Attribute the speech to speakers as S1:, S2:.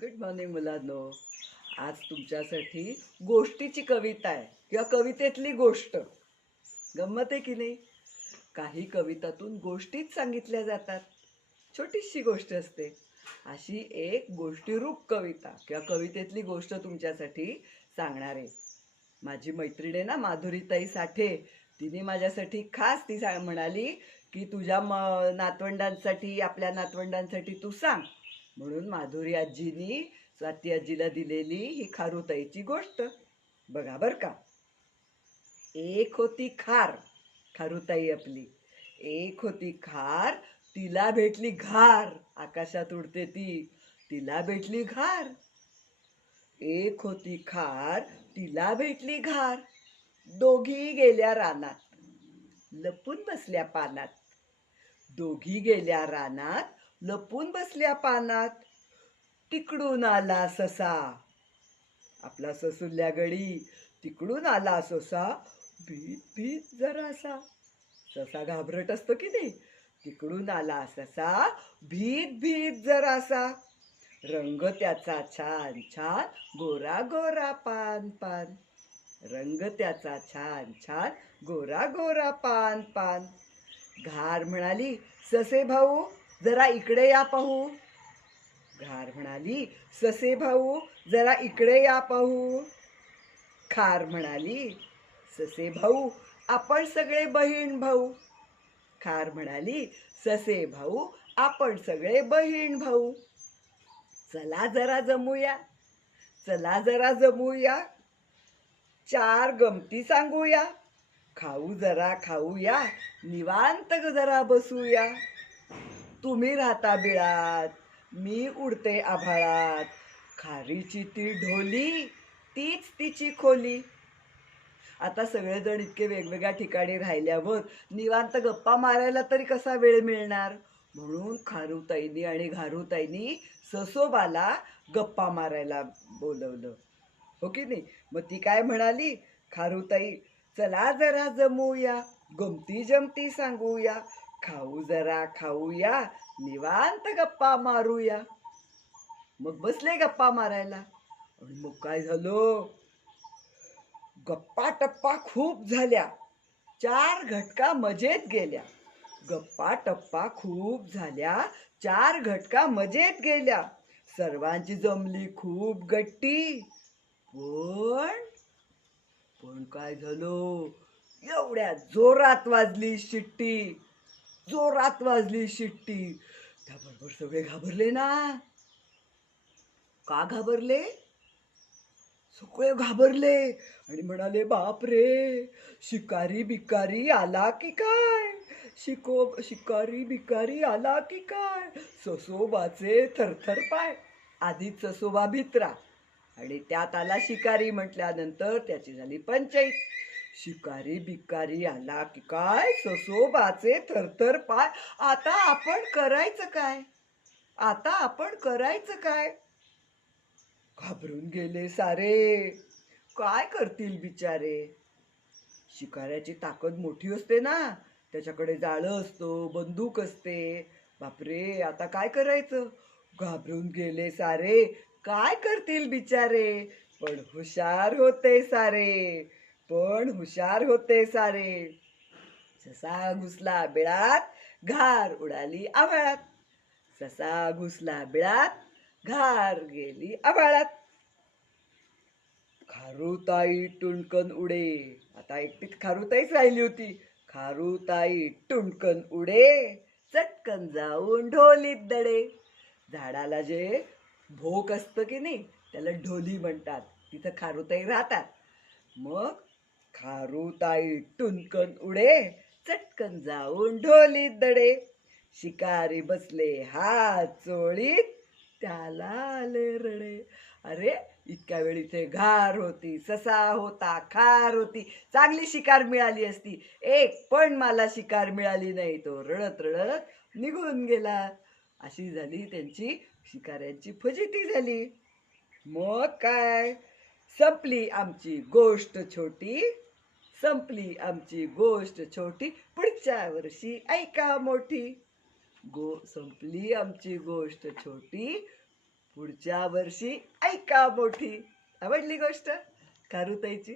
S1: Good morning मुलांनो. आज तुमच्यासाठी गोष्टीची कविता आहे किंवा कवितेतली गोष्ट. गंमत आहे की नाही? काही कवितातून गोष्टीच सांगितल्या जातात. छोटीशी गोष्ट असते. अशी एक गोष्टीरूप कविता किंवा कवितेतली गोष्ट तुमच्यासाठी सांगणार आहे. माझी मैत्रीण आहे ना माधुरीताई साठे. तिने माझ्यासाठी खास ती सांग म्हणाली की तुझ्या म नातवंडांसाठी आपल्या नातवंडांसाठी तू सांग. म्हणून माधुरी आजीनी स्वाती आजीला दिलेली ही खारुताईची गोष्ट. बघा बर का. एक होती खार खारुताई आपली. एक होती खार तिला भेटली घार. आकाशात उडते ती तिला भेटली घार. एक होती खार तिला भेटली घार. दोघी गेल्या रानात. लपून बसल्या पानात. दोघी गेल्या रानात लपून बसल्या पानात. तिकडून आला ससा. आपला ससुल्या गडी तिकडून आला ससा. भीत भीत जरासा. ससा घाबरट असतो की नाही? तिकडून आला ससा भीत भीत जरासा. रंग त्याचा छान छान गोरा गोरा पान पान. रंग त्याचा छान छान गोरा गोरा पान पान. घार म्हणाली ससे भाऊ जरा इकडे या पाहू. घार म्हणाली ससे भाऊ जरा इकडे या पाहू. खार म्हणाली ससे भाऊ आपण सगळे बहीण भाऊ. खार म्हणाली ससे भाऊ आपण सगळे बहीण भाऊ. चला जरा जमूया चला जरा जमूया चार गमती सांगूया. खाऊ जरा खाऊया. निवांत जरा बसूया. तुम्ही राहता बिळात मी उडते आभाळात. खारीची ती ढोली तीच तिची खोली. आता सगळेजण इतके वेगवेगळ्या ठिकाणी राहिल्यावर निवांत गप्पा मारायला तरी कसा वेळ मिळणार? म्हणून खारूताईनी आणि घारूताईनी ससोबाला गप्पा मारायला बोलवलं. हो की नाही? मग ती काय म्हणाली? खारूताई चला जरा जमूया गमती जमती सांगूया खाऊ जरा खाऊया निवांत गप्पा मारूया. मग बसले गप्पा मारायला. आणि मग काय झालं? गप्पा टप्पा खूप झाल्या. चार घटका मजेत गेल्या. गप्पा टप्पा खूप झाल्या चार घटका मजेत गेल्या. सर्वांची जमली खूप गट्टी. पण पण काय झालं? एवढ्या जोरात वाजली शिट्टी. जोरात वाजली शिट्टी. त्याबरोबर सगळे घाबरले ना? का घाबरले? सगळे घाबरले आणि म्हणाले बाप रे शिकारी बिकारी आला की काय? शिको शिकारी बिकारी आला की काय? ससोबाचे थरथर पाय आधीच ससोबा भित्रा. आणि त्यात आला शिकारी म्हटल्यानंतर त्याची झाली पंचायत शिकारी बिकारी आला की काय? ससोबाचे थरथर पाय. आता आपण करायचं काय? आता आपण करायचं काय? घाबरून गेले सारे. काय करतील बिचारे? शिकाऱ्याची ताकद मोठी असते ना. त्याच्याकडे जाळं असतो बंदूक असते. बापरे आता काय करायचं? घाबरून गेले सारे. काय करतील बिचारे? पण हुशार होते सारे. पण हुशार होते सारे. ससा घुसला बिळात घार उडाली आभाळात ससा घुसला बिळात घार गेली आभाळात खारुताई टुणकन उडे. आता एकटीच खारुताईच राहिली होती. खारुताई टुणकन उडे. चटकन जाऊन ढोलीत दडे. झाडाला जे भोक असतं की नाही त्याला ढोली म्हणतात. तिथं खारुताई राहतात. मग खारुताई टुणकन उडे चटकन जाऊन ढोलीत दडे. शिकारी बसले हात चोळीत त्याला आले रडे. अरे इतक्या वेळ इथे घार होती ससा होता खार होती. चांगली शिकार मिळाली असती. एक पण मला शिकार मिळाली नाही. तो रडत रडत निघून गेला. अशी झाली त्यांची शिकाऱ्यांची फजिती झाली. मग काय? संपली आमची गोष्ट छोटी. संपली आमची गोष्ट छोटी. पुढच्या वर्षी ऐका मोठी. गो संपली आमची गोष्ट छोटी. पुढच्या वर्षी ऐका मोठी. आवडली गोष्ट? कारुताईची